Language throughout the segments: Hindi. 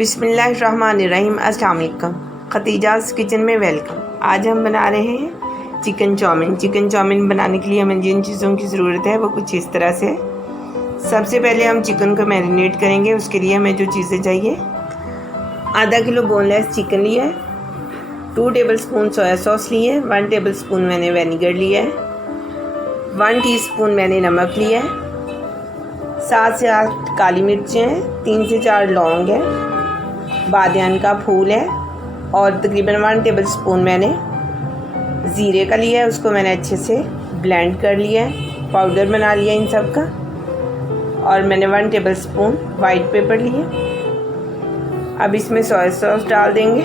बिस्मिल्लाहिर्रहमानिर्रहीम। अस्सलाम वालेकुम। खतीजाज़ किचन में वेलकम। आज हम बना रहे हैं चिकन चाउमीन। चिकन चाउमीन बनाने के लिए हमें जिन चीज़ों की ज़रूरत है वो कुछ इस तरह से। सबसे पहले हम चिकन को मैरिनेट करेंगे। उसके लिए हमें जो चीज़ें चाहिए, आधा किलो बोनलेस चिकन लिया है, 2 टेबलस्पून सोया सॉस लिए है, 1 टेबलस्पून मैंने विनेगर लिया है, 1 टीस्पून मैंने नमक लिया है, 7 से 8 काली मिर्चें हैं, 3 से 4 लौंग है, बादियान का फूल है और तकरीबन 1 टेबलस्पून मैंने ज़ीरे का लिया है। उसको मैंने अच्छे से ब्लेंड कर लिया है, पाउडर बना लिया इन सब का। और मैंने 1 टेबलस्पून वाइट पेपर लिए। अब इसमें सोया सॉस डाल देंगे,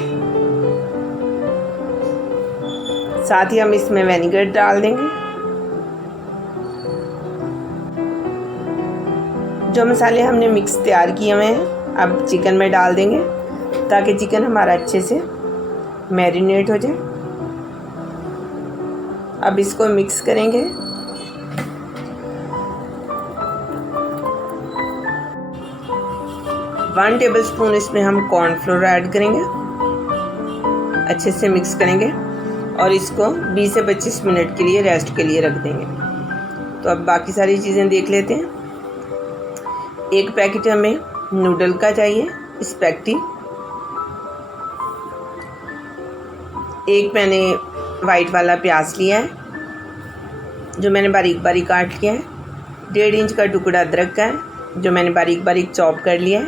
साथ ही हम इसमें विनेगर डाल देंगे। जो मसाले हमने मिक्स तैयार किए हुए हैं अब चिकन में डाल देंगे ताकि चिकन हमारा अच्छे से मैरिनेट हो जाए। अब इसको मिक्स करेंगे। वन टेबलस्पून इसमें हम कॉर्नफ्लोर ऐड करेंगे, अच्छे से मिक्स करेंगे और इसको 20 से 25 मिनट के लिए रेस्ट के लिए रख देंगे। तो अब बाकी सारी चीज़ें देख लेते हैं। एक पैकेट हमें नूडल का चाहिए, स्पैगेटी। एक मैंने वाइट वाला प्याज लिया है जो मैंने बारीक बारीक काट लिया है। 1.5 इंच का टुकड़ा अदरक का है जो मैंने बारीक बारीक चॉप कर लिया है।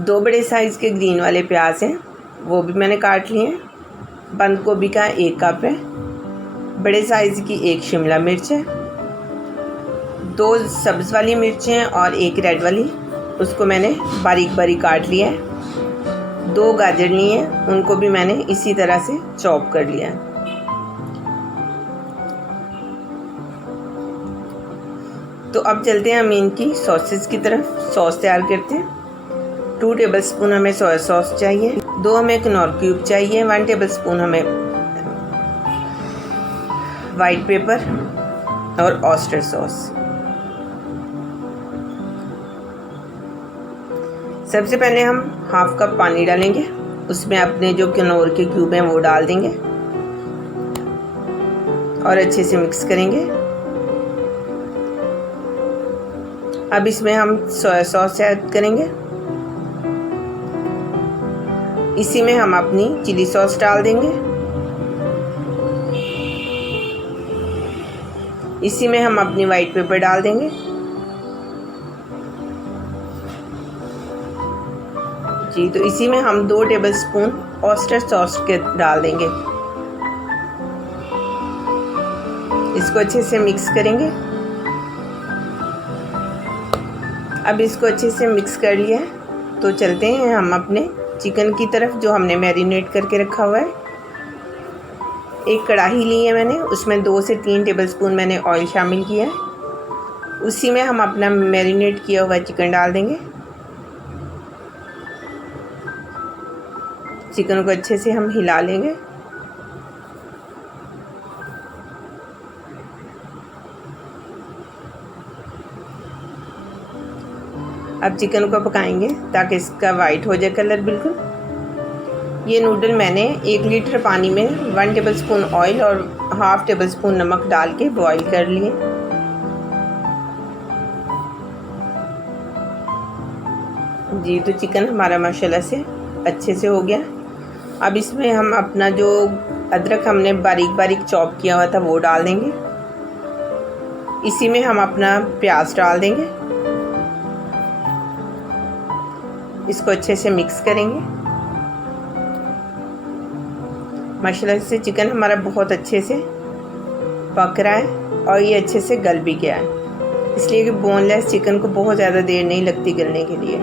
2 बड़े साइज़ के ग्रीन वाले प्याज हैं, वो भी मैंने काट लिए हैं। बंद गोभी का 1 कप है, बड़े साइज़ की 1 शिमला मिर्च है, 2 सब्ज़ वाली मिर्चें और 1 रेड वाली, उसको मैंने बारीक बारीक काट लिया है। 2 गाजर लिए हैं, उनको भी मैंने इसी तरह से चॉप कर लिया है। तो अब चलते हैं हम इनकी सॉसेस की तरफ। सॉस तैयार करते हैं। 2 टेबलस्पून हमें सोया सॉस चाहिए, 2 हमें कनौर क्यूब चाहिए, 1 टेबलस्पून हमें वाइट पेपर और ऑयस्टर सॉस। सबसे पहले हम हाफ कप पानी डालेंगे, उसमें अपने जो कनौर के क्यूब हैं वो डाल देंगे और अच्छे से मिक्स करेंगे। अब इसमें हम सोया सॉस ऐड करेंगे। इसी में हम अपनी चिली सॉस डाल देंगे। इसी में हम अपनी वाइट पेपर डाल देंगे। जी, तो इसी में हम 2 टेबलस्पून ऑयस्टर सॉस के डाल देंगे। इसको अच्छे से मिक्स करेंगे। अब इसको अच्छे से मिक्स कर लिया है तो चलते हैं हम अपने चिकन की तरफ जो हमने मैरिनेट करके रखा हुआ है। एक कढ़ाई ली है मैंने, उसमें 2 से 3 टेबलस्पून मैंने ऑयल शामिल किया है। उसी में हम अपना मैरिनेट किया हुआ चिकन डाल देंगे। चिकन को अच्छे से हम हिला लेंगे। अब चिकन को पकाएंगे ताकि इसका वाइट हो जाए कलर बिल्कुल। ये नूडल मैंने 1 लीटर पानी में 1 टेबलस्पून ऑयल और हाफ टेबलस्पून नमक डाल के बॉईल कर लिए। जी, तो चिकन हमारा माशाल्लाह से अच्छे से हो गया। अब इसमें हम अपना जो अदरक हमने बारीक बारीक चॉप किया हुआ था वो डाल देंगे। इसी में हम अपना प्याज डाल देंगे। इसको अच्छे से मिक्स करेंगे। माशाल्लाह से चिकन हमारा बहुत अच्छे से पक रहा है और ये अच्छे से गल भी गया है, इसलिए कि बोनलेस चिकन को बहुत ज़्यादा देर नहीं लगती गलने के लिए।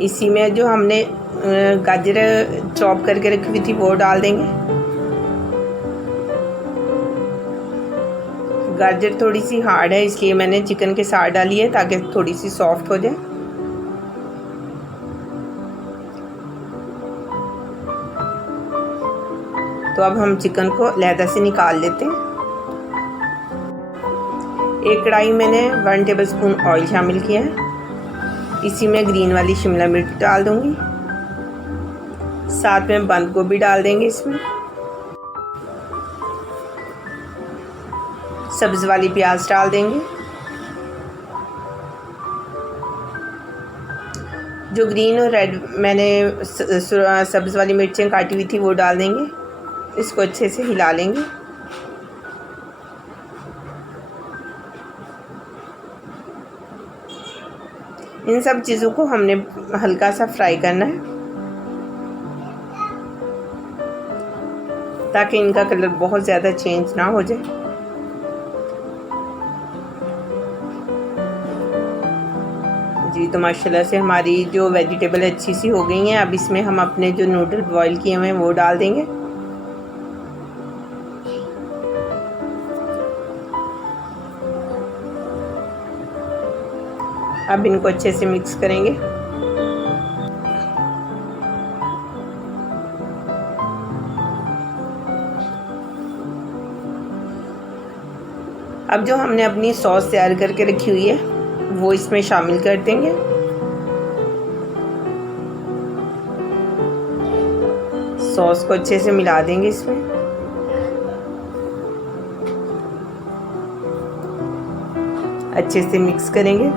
इसी में जो हमने गाजर चॉप करके रखी हुई थी वो डाल देंगे। गाजर थोड़ी सी हार्ड है इसलिए मैंने चिकन के साथ डाली है ताकि थोड़ी सी सॉफ्ट हो जाए। तो अब हम चिकन को अलहदा से निकाल लेते हैं। एक कढ़ाई मैंने 1 टेबलस्पून ऑयल शामिल किया है। इसी में ग्रीन वाली शिमला मिर्च डाल दूंगी, साथ में बंद गोभी डाल देंगे। इसमें सब्ज़ वाली प्याज डाल देंगे। जो ग्रीन और रेड मैंने सब्ज़ वाली मिर्चें काटी हुई थी वो डाल देंगे। इसको अच्छे से हिला लेंगे। इन सब चीज़ों को हमने हल्का सा फ्राई करना है ताकि इनका कलर बहुत ज़्यादा चेंज ना हो जाए। जी, तो माशाल्लाह से हमारी जो वेजिटेबल अच्छी सी हो गई हैं। अब इसमें हम अपने जो नूडल बॉईल किए हुए हैं वो डाल देंगे। अब इनको अच्छे से मिक्स करेंगे। अब जो हमने अपनी सॉस तैयार करके रखी हुई है वो इसमें शामिल कर देंगे। सॉस को अच्छे से मिला देंगे इसमें। अच्छे से मिक्स करेंगे।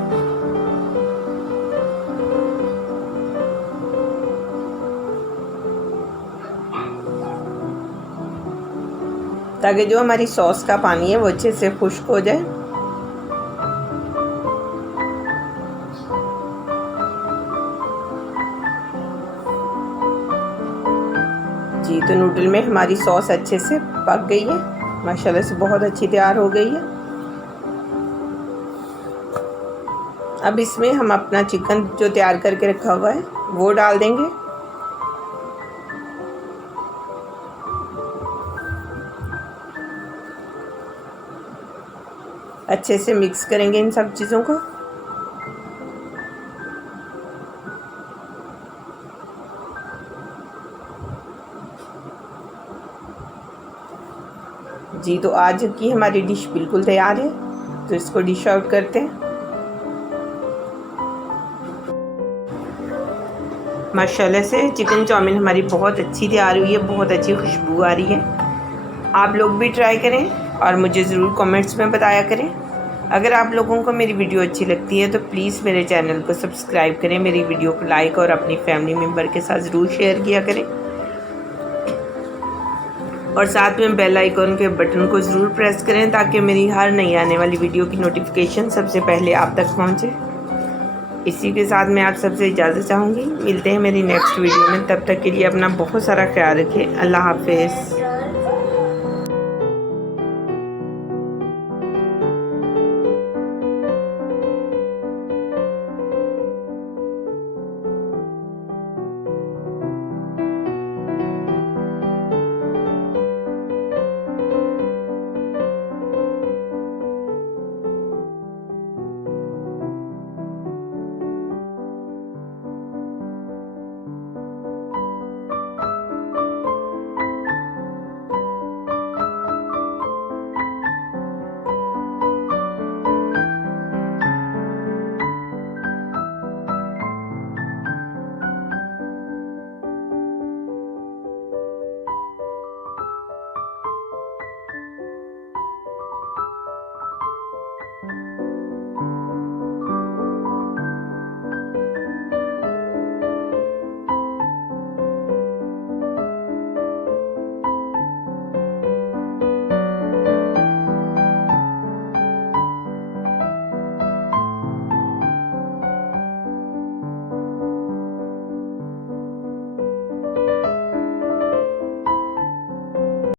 ताकि जो हमारी सॉस का पानी है वो अच्छे से खुश्क हो जाए। जी, तो नूडल में हमारी सॉस अच्छे से पक गई है, माशाल्लाह से बहुत अच्छी तैयार हो गई है। अब इसमें हम अपना चिकन जो तैयार करके रखा हुआ है वो डाल देंगे। अच्छे से मिक्स करेंगे इन सब चीज़ों को। जी, तो आज की हमारी डिश बिल्कुल तैयार है, तो इसको डिश आउट करते हैं। माशाल्लाह से चिकन चाउमीन हमारी बहुत अच्छी तैयार हुई है, बहुत अच्छी खुशबू आ रही है। आप लोग भी ट्राई करें और मुझे ज़रूर कमेंट्स में बताया करें। अगर आप लोगों को मेरी वीडियो अच्छी लगती है तो प्लीज़ मेरे चैनल को सब्सक्राइब करें, मेरी वीडियो को लाइक और अपनी फैमिली मेम्बर के साथ ज़रूर शेयर किया करें और साथ में बेल आइकॉन के बटन को ज़रूर प्रेस करें ताकि मेरी हर नई आने वाली वीडियो की नोटिफिकेशन सबसे पहले आप तक पहुंचे। इसी के साथ मैं आप सबसे इजाज़त चाहूँगी। मिलते हैं मेरी नेक्स्ट वीडियो में, तब तक के लिए अपना बहुत सारा ख्याल रखें। अल्लाह हाफिज़।